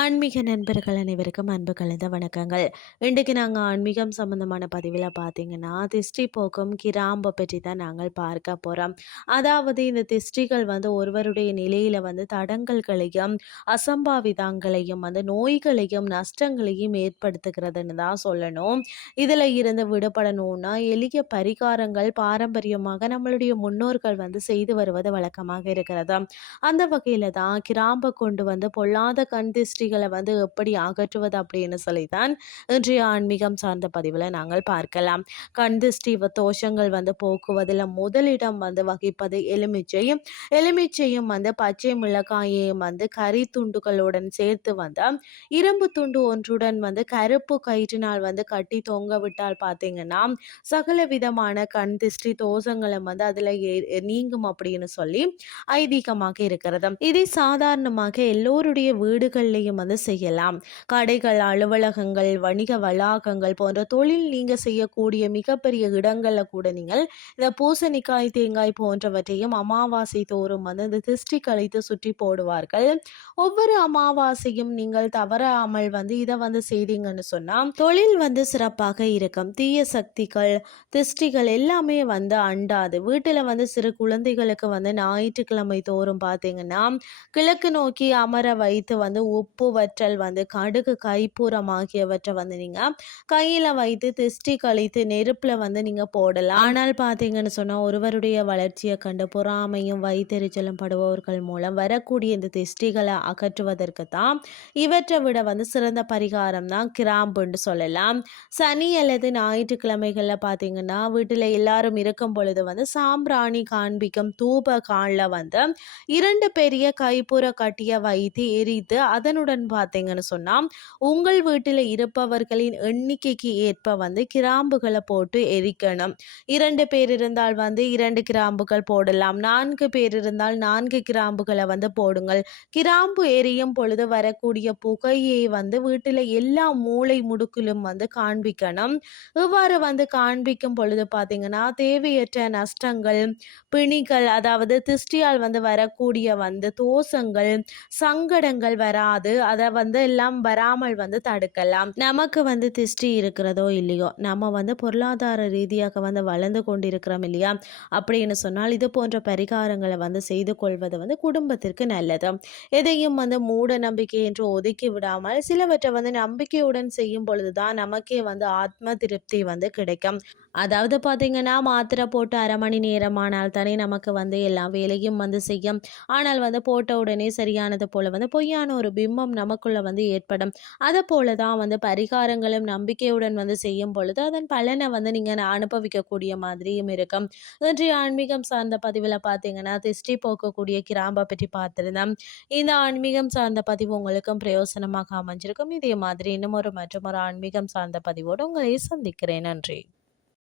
ஆன்மீக நண்பர்கள் அனைவருக்கும் அன்பு கலந்த வணக்கங்கள். இன்றைக்கு நாங்கள் ஆன்மீகம் சம்பந்தமான பதிவில் பார்த்தீங்கன்னா திஷ்டி போக்கும் கிராம்பை பற்றி தான் நாங்கள் பார்க்க போகிறோம் அதாவது இந்த திஷ்டிகள் வந்து ஒருவருடைய நிலையில் வந்து தடங்கல்களையும் அசம்பாவிதங்களையும் வந்து நோய்களையும் நஷ்டங்களையும் ஏற்படுத்துகிறதுன்னு தான் சொல்லணும். இதில் இருந்து விடுபடணும்னா எளிய பரிகாரங்கள் பாரம்பரியமாக நம்மளுடைய முன்னோர்கள் வந்து செய்து வருவது வழக்கமாக இருக்கிறது. அந்த வகையில் தான் கிராம்பை கொண்டு வந்து பொல்லாத கண் திஷ்டி திருஷ்டிகளை வந்து எப்படி அகற்றுவது அப்படின்னு சொல்லி தான் இன்றைய ஆன்மீகம் சார்ந்த பதிவில் நாங்கள் பார்க்கலாம். கண் திருஷ்டி தோஷங்கள் வந்து போக்குவதில் முதலிடம் வந்து வகிப்பது எலுமிச்சையும் எலுமிச்சையும் வந்து பச்சை மிளகாயையும் வந்து கறி துண்டுகளுடன் சேர்த்து வந்து இரும்பு துண்டு ஒன்றுடன் வந்து கருப்பு கயிற்றினால் வந்து கட்டி தொங்க விட்டால் பார்த்தீங்கன்னா சகல விதமான கண் திருஷ்டி தோஷங்களும் வந்து அதில் நீங்கும் அப்படின்னு சொல்லி ஐதீகமாக இருக்கிறது. இதை சாதாரணமாக எல்லோருடைய வீடுகள்லையும் ஏற்றுமதி செய்யலாம். கடைகள் அலுவலகங்கள் வணிக வளாகங்கள் போன்ற தொழில் நீங்கள் செய்யக்கூடிய மிகப்பெரிய இடங்களில் கூட நீங்கள் இந்த பூசணிக்காய் தேங்காய் போன்றவற்றையும் அமாவாசை தோறும் வந்து இந்த திருஷ்டி கழித்து சுற்றி போடுவார்கள். ஒவ்வொரு அமாவாசையும் நீங்கள் தவறாமல் வந்து இதை வந்து செய்தீங்கன்னு சொன்னால் தொழில் வந்து சிறப்பாக இருக்கும். தீய சக்திகள் திருஷ்டிகள் எல்லாமே வந்து அண்டாது. வீட்டில் வந்து சிறு குழந்தைகளுக்கு வந்து ஞாயிற்றுக்கிழமை தோறும் பார்த்தீங்கன்னா கிழக்கு நோக்கி அமர வைத்து வந்து உப்பு உப்பு வற்றல் வந்து கடுகு கைப்பூரம் ஆகியவற்றை வந்து நீங்கள் கையில் வைத்து திஷ்டி கழித்து நெருப்பில் வந்து நீங்கள் போடலாம். ஆனால் பார்த்தீங்கன்னு சொன்னால் ஒருவருடைய வளர்ச்சியை கண்டு பொறாமையும் வைத்தெறிச்சலும் படுபவர்கள் மூலம் வரக்கூடிய இந்த திஷ்டிகளை அகற்றுவதற்கு தான் இவற்றை விட வந்து சிறந்த பரிகாரம் தான் கிராம்புன்னு சொல்லலாம். சனி அல்லது ஞாயிற்றுக்கிழமைகளில் பார்த்தீங்கன்னா வீட்டில் எல்லாரும் இருக்கும் பொழுது வந்து சாம்பிராணி காண்பிக்கும் தூப காலில் வந்து இரண்டு பெரிய கைப்புற கட்டிய வைத்து எரித்து அதனுடைய அதனுடன் பார்த்தீங்கன்னு சொன்னால் உங்கள் வீட்டில் இருப்பவர்களின் எண்ணிக்கைக்கு ஏற்ப வந்து கிராம்புகளை போட்டு எரிக்கணும். இரண்டு பேர் இருந்தால் வந்து இரண்டு கிராம்புகள் போடலாம். நான்கு பேர் இருந்தால் நான்கு கிராம்புகளை வந்து போடுங்கள். கிராம்பு எரியும் பொழுது வரக்கூடிய புகையை வந்து வீட்டில் எல்லா மூளை முடுக்கிலும் வந்து காண்பிக்கணும். இவ்வாறு வந்து காண்பிக்கும் பொழுது பார்த்தீங்கன்னா தேவையற்ற நஷ்டங்கள் பிணிகள் அதாவது திருஷ்டியால் வந்து வரக்கூடிய வந்து தோஷங்கள் சங்கடங்கள் வராது. அதை வந்து எல்லாம் வராமல் வந்து தடுக்கலாம். நமக்கு வந்து திருஷ்டி இருக்கிறதோ இல்லையோ நம்ம வந்து பொருளாதார ரீதியாக வந்து வளர்ந்து கொண்டிருக்கிறோம் இல்லையா? அப்படின்னு சொன்னால் இது போன்ற பரிகாரங்களை வந்து செய்து கொள்வது வந்து குடும்பத்திற்கு நல்லது. எதையும் வந்து மூட நம்பிக்கை என்று ஒதுக்கி விடாமல் சிலவற்றை வந்து நம்பிக்கையுடன் செய்யும் பொழுதுதான் நமக்கே வந்து ஆத்ம திருப்தி வந்து கிடைக்கும். அதாவது பார்த்தீங்கன்னா மாத்திரை போட்டு அரை மணி நேரமானால் தானே நமக்கு வந்து எல்லா வேலையும் வந்து செய்யும். ஆனால் வந்து போட்ட உடனே சரியானது போல் வந்து பொய்யான ஒரு பிம்பம் நமக்குள்ளே வந்து ஏற்படும். அதை போல தான் வந்து பரிகாரங்களும் நம்பிக்கையுடன் வந்து செய்யும் பொழுது அதன் பலனை வந்து நீங்கள் அனுபவிக்கக்கூடிய மாதிரியும் இருக்கும். இன்றைய ஆன்மீகம் சார்ந்த பதிவில் பார்த்தீங்கன்னா திஷ்டி போக்கக்கூடிய கிராம்பை பற்றி பார்த்துருந்தேன் இந்த ஆன்மீகம் சார்ந்த பதிவு உங்களுக்கும் பிரயோசனமாக அமைஞ்சிருக்கும். இதே மாதிரி இன்னும் ஒரு மற்றும் ஒரு ஆன்மீகம் சார்ந்த பதிவோடு உங்களை சந்திக்கிறேன். நன்றி.